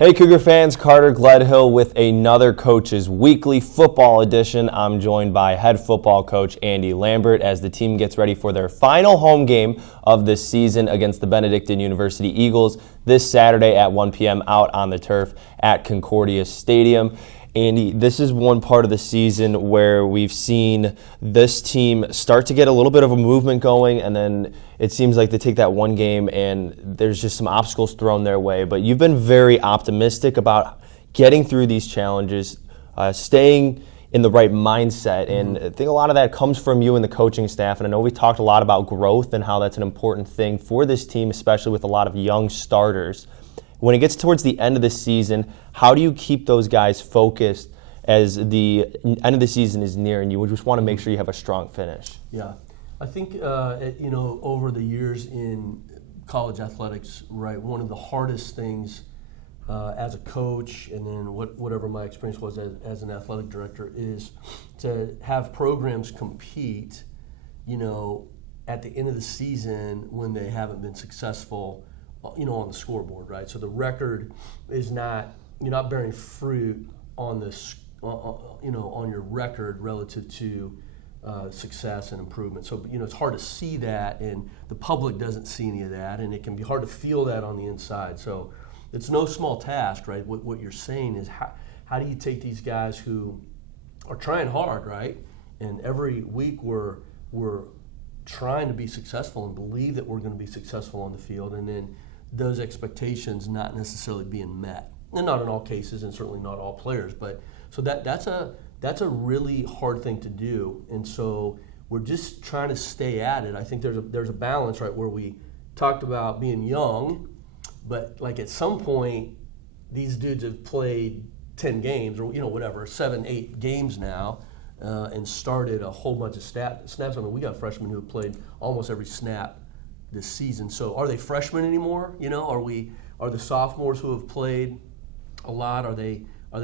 Hey Cougar fans, Carter Gledhill with another Coach's Weekly Football Edition. I'm joined by head football coach Andy Lambert as the team gets ready for their final home game of this season against the Benedictine University Eagles this Saturday at 1 p.m. out on the turf at Concordia Stadium. Andy, this is one part of the season where we've seen this team start to get a little bit of a movement going, and then it seems like they take that one game and there's just some obstacles thrown their way. But you've been very optimistic about getting through these challenges, staying in the right mindset, and I think a lot of that comes from you and the coaching staff. And I know we talked a lot about growth and how that's an important thing for this team, especially with a lot of young starters. When it gets towards the end of the season, how do you keep those guys focused as the end of the season is near and you just want to make sure you have a strong finish? Yeah, I think, over the years in college athletics, right, one of the hardest things as a coach and then whatever my experience was as an athletic director is to have programs compete, at the end of the season when they haven't been successful on the scoreboard, right? So the record is not, you're not bearing fruit on this, on your record relative to success and improvement. So, it's hard to see that, and the public doesn't see any of that, and it can be hard to feel that on the inside. So it's no small task, right? What you're saying is how do you take these guys who are trying hard, right? And every week we're trying to be successful and believe that we're going to be successful on the field, and then those expectations not necessarily being met, and not in all cases, and certainly not all players. But so that's a really hard thing to do, and so we're just trying to stay at it. I think there's a balance, right, where we talked about being young, but like at some point, these dudes have played 10 games or whatever 7-8 games now, and started a whole bunch of snaps. I mean, we got freshmen who have played almost every snap this season. So are they freshmen anymore? Are the sophomores who have played a lot, are they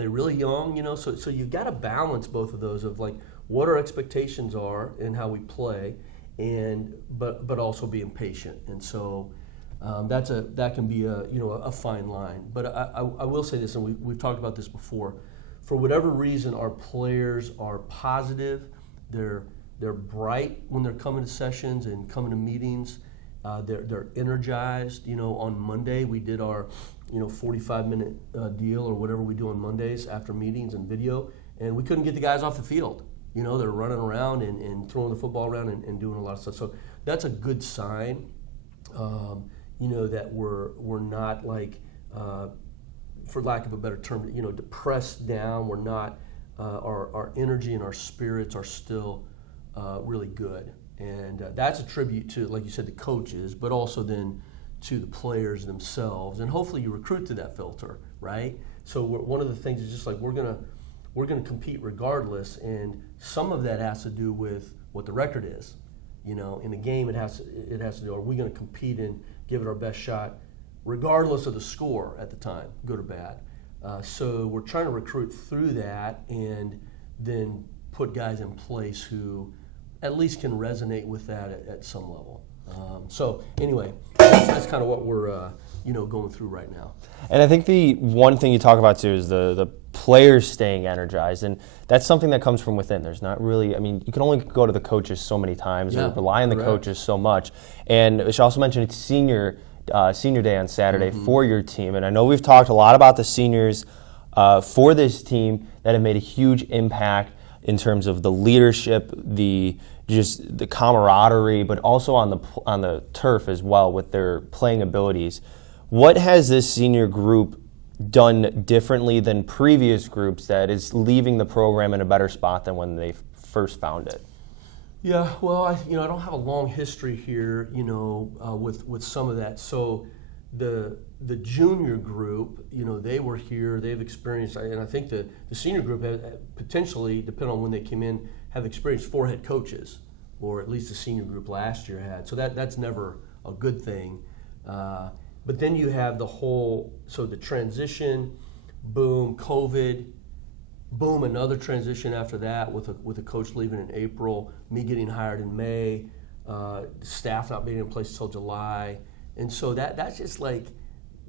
really young? So you've got to balance both of those of like what our expectations are and how we play, and but also being patient. And so that can be a fine line. But I will say this, and we've talked about this before. For whatever reason, our players are positive. They're bright when they're coming to sessions and coming to meetings. They're energized. On Monday we did our 45-minute deal or whatever we do on Mondays after meetings and video, and we couldn't get the guys off the field. They're running around and throwing the football around and doing a lot of stuff. So that's a good sign. That we're not like, for lack of a better term, depressed down. We're not. Our energy and our spirits are still really good. And that's a tribute to, like you said, the coaches, but also then to the players themselves. And hopefully you recruit to that filter, right? So one of the things is just like we're gonna compete regardless, and some of that has to do with what the record is. In a game, it has to do. Are we going to compete and give it our best shot, regardless of the score at the time, good or bad? So we're trying to recruit through that, and then put guys in place who at least can resonate with that at some level. So anyway, that's kind of what we're going through right now. And I think the one thing you talk about too is the players staying energized, and that's something that comes from within. There's not really, you can only go to the coaches so many times or rely on the coaches so much. And she also mentioned it's senior day on Saturday for your team, and I know we've talked a lot about the seniors for this team that have made a huge impact in terms of the leadership, the camaraderie, but also on the turf as well with their playing abilities. What has this senior group done differently than previous groups that is leaving the program in a better spot than when they first found it? Yeah, well, I don't have a long history here, with some of that. So the junior group, they were here, they've experienced, and I think the senior group potentially, depending on when they came in, have experienced 4 head coaches, or at least the senior group last year had. So that's never a good thing. But then you have the transition, boom, COVID, boom, another transition after that with a coach leaving in April, me getting hired in May, staff not being in place until July. And so that's just like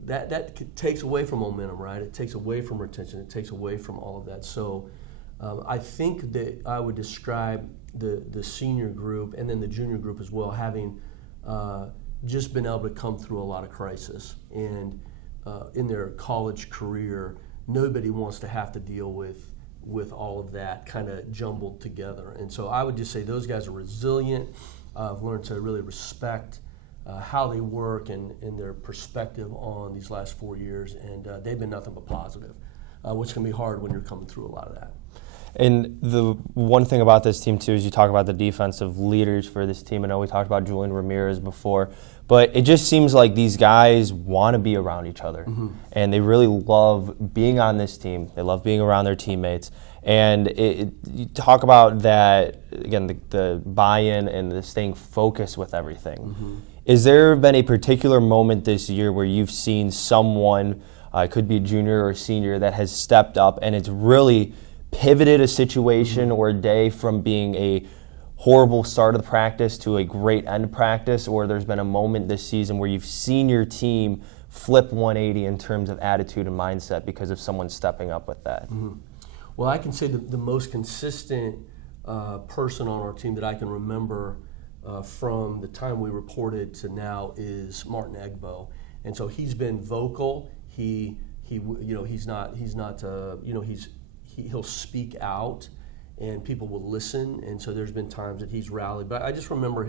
that takes away from momentum, right? It takes away from retention. It takes away from all of that. So I think that I would describe the senior group and then the junior group as well, having just been able to come through a lot of crisis. And in their college career, nobody wants to have to deal with all of that kind of jumbled together. And so I would just say those guys are resilient. I've learned to really respect how they work and their perspective on these last 4 years, and they've been nothing but positive, which can be hard when you're coming through a lot of that. And the one thing about this team, too, is you talk about the defensive leaders for this team. I know we talked about Julian Ramirez before, but it just seems like these guys want to be around each other, and they really love being on this team. They love being around their teammates. And you talk about that, again, the buy-in and the staying focused with everything. Is there been a particular moment this year where you've seen someone, it could be a junior or a senior, that has stepped up and it's really pivoted a situation or a day from being a horrible start of the practice to a great end of practice, or there's been a moment this season where you've seen your team flip 180 in terms of attitude and mindset because of someone stepping up with that? Well, I can say the most consistent person on our team that I can remember from the time we reported to now is Martin Egbo, and so he's been vocal. He'll speak out, and people will listen. And so there's been times that he's rallied. But I just remember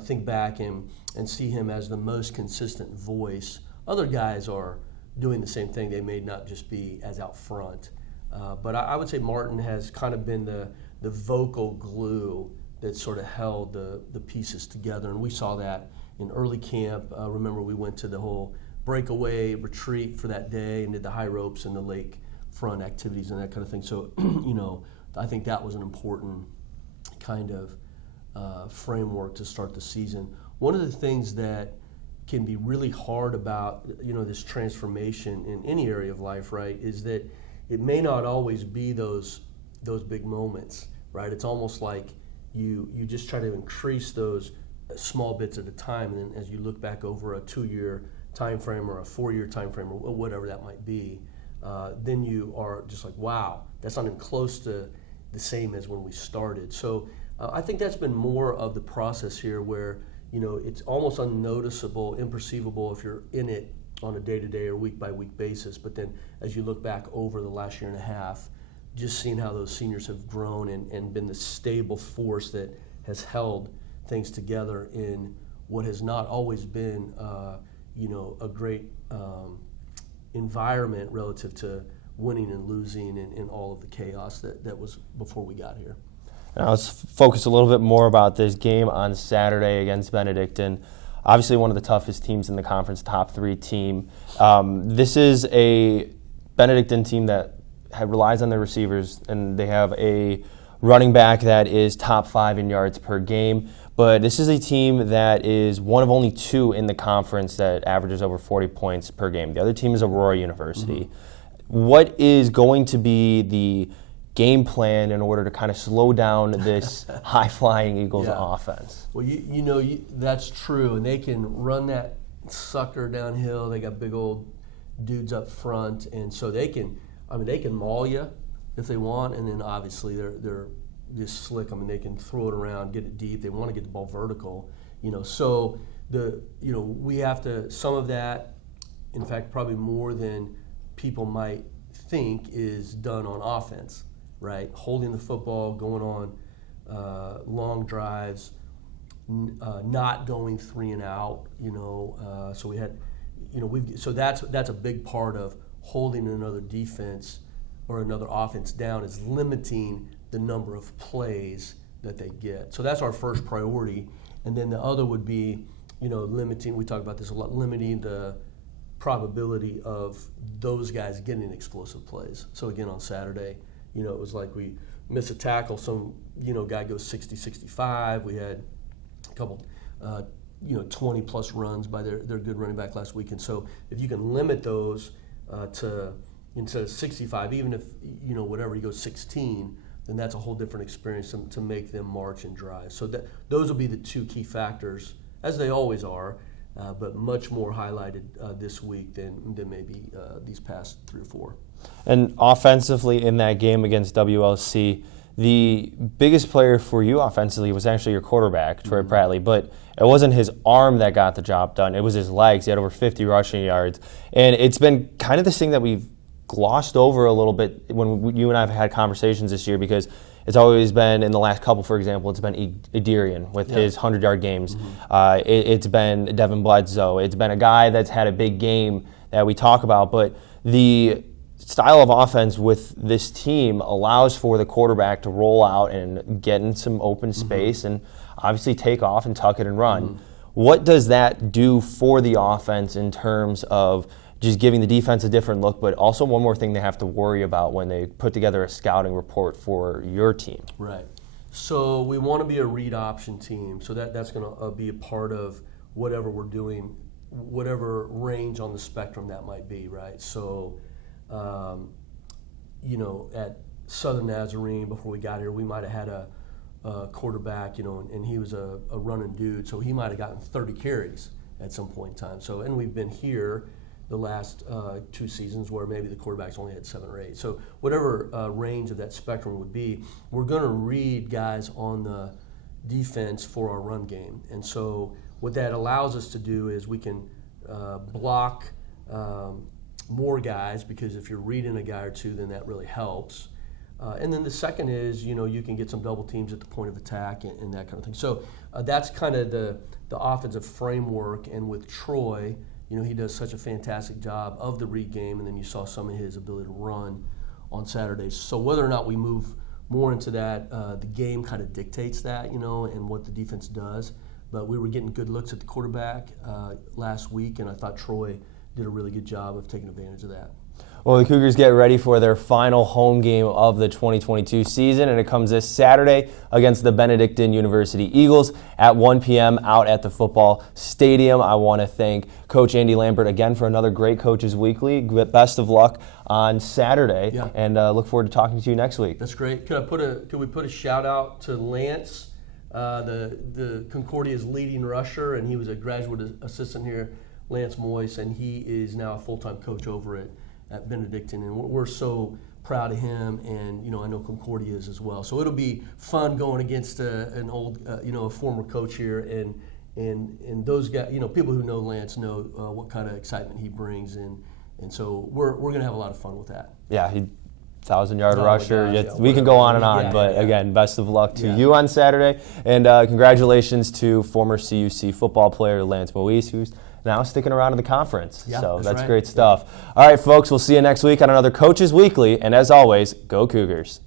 think back and see him as the most consistent voice. Other guys are doing the same thing. They may not just be as out front. But I would say Martin has kind of been the vocal glue that sort of held the pieces together. And we saw that in early camp. Remember, we went to the whole breakaway retreat for that day and did the high ropes and the lake front activities and that kind of thing. So, I think that was an important kind of framework to start the season. One of the things that can be really hard about, this transformation in any area of life, right, is that it may not always be those big moments, right? It's almost like you just try to increase those small bits at a time, and then as you look back over a 2-year time frame or a 4-year time frame or whatever that might be, then you are just like, wow, that's not even close to the same as when we started. So I think that's been more of the process here, where it's almost unnoticeable, imperceivable if you're in it on a day-to-day or week-by-week basis. But then as you look back over the last year and a half, just seeing how those seniors have grown and been the stable force that has held things together in what has not always been, a great environment relative to winning and losing and all of the chaos that was before we got here. Now let's focus a little bit more about this game on Saturday against Benedictine. Obviously one of the toughest teams in the conference, top 3 team. This is a Benedictine team that relies on their receivers, and they have a running back that is top 5 in yards per game. But this is a team that is one of only 2 in the conference that averages over 40 points per game. The other team is Aurora University. What is going to be the game plan in order to kind of slow down this high-flying Eagles offense? Well, that's true, and they can run that sucker downhill. They got big old dudes up front, and so they can maul you if they want, and then obviously they're just slick. They can throw it around, get it deep. They want to get the ball vertical, So we have to, some of that, in fact, probably more than people might think, is done on offense, right? Holding the football, going on long drives, not going 3 and out. So we had, so that's a big part of holding another defense or another offense down, is limiting the number of plays that they get. So that's our first priority. And then the other would be, limiting, we talk about this a lot, limiting the probability of those guys getting explosive plays. So again, on Saturday, it was like we miss a tackle, some, guy goes 60-65. We had a couple, 20-plus runs by their good running back last week. And so if you can limit those to, instead of 65, even if, whatever, you go 16, then that's a whole different experience to make them march and drive. So those will be the 2 key factors, as they always are, but much more highlighted this week than maybe these past 3 or 4. And offensively in that game against WLC, the biggest player for you offensively was actually your quarterback, Troy Prattley, but it wasn't his arm that got the job done. It was his legs. He had over 50 rushing yards. And it's been kind of this thing that we've glossed over a little bit when you and I have had conversations this year, because it's always been, in the last couple, for example, it's been Ederian with his 100-yard games. It's been Devin Bledsoe. It's been a guy that's had a big game that we talk about. But the style of offense with this team allows for the quarterback to roll out and get in some open space and obviously take off and tuck it and run. What does that do for the offense in terms of just giving the defense a different look, but also one more thing they have to worry about when they put together a scouting report for your team? Right. So we want to be a read option team. So that's going to be a part of whatever we're doing, whatever range on the spectrum that might be, right? So, at Southern Nazarene, before we got here, we might have had a quarterback, and he was a running dude, so he might have gotten 30 carries at some point in time. So, and we've been here the last 2 seasons where maybe the quarterbacks only had 7 or 8. So whatever range of that spectrum would be, we're going to read guys on the defense for our run game. And so what that allows us to do is we can block more guys, because if you're reading a guy or two, then that really helps. And then the second is, you can get some double teams at the point of attack and that kind of thing. So that's kind of the offensive framework. And with Troy, he does such a fantastic job of the read game, and then you saw some of his ability to run on Saturdays. So whether or not we move more into that, the game kind of dictates that, and what the defense does. But we were getting good looks at the quarterback last week, and I thought Troy did a really good job of taking advantage of that. Well, the Cougars get ready for their final home game of the 2022 season, and it comes this Saturday against the Benedictine University Eagles at 1 p.m. out at the football stadium. I want to thank Coach Andy Lambert again for another great Coaches Weekly. Best of luck on Saturday, and look forward to talking to you next week. That's great. Could we put a shout out to Lance, the Concordia's leading rusher, and he was a graduate assistant here, Lance Moyes, and he is now a full-time coach over at Benedictine, and we're so proud of him, and I know Concordia is as well. So it'll be fun going against an old, a former coach here, and those guys, people who know Lance know what kind of excitement he brings, and so we're going to have a lot of fun with that. Yeah, 1,000-yard rusher. We can go on and on, but again, best of luck to you on Saturday, and congratulations to former CUC football player Lance Moise, who's now sticking around in the conference. So that's great stuff. All right, folks, we'll see you next week on another Coaches Weekly, and as always, go Cougars.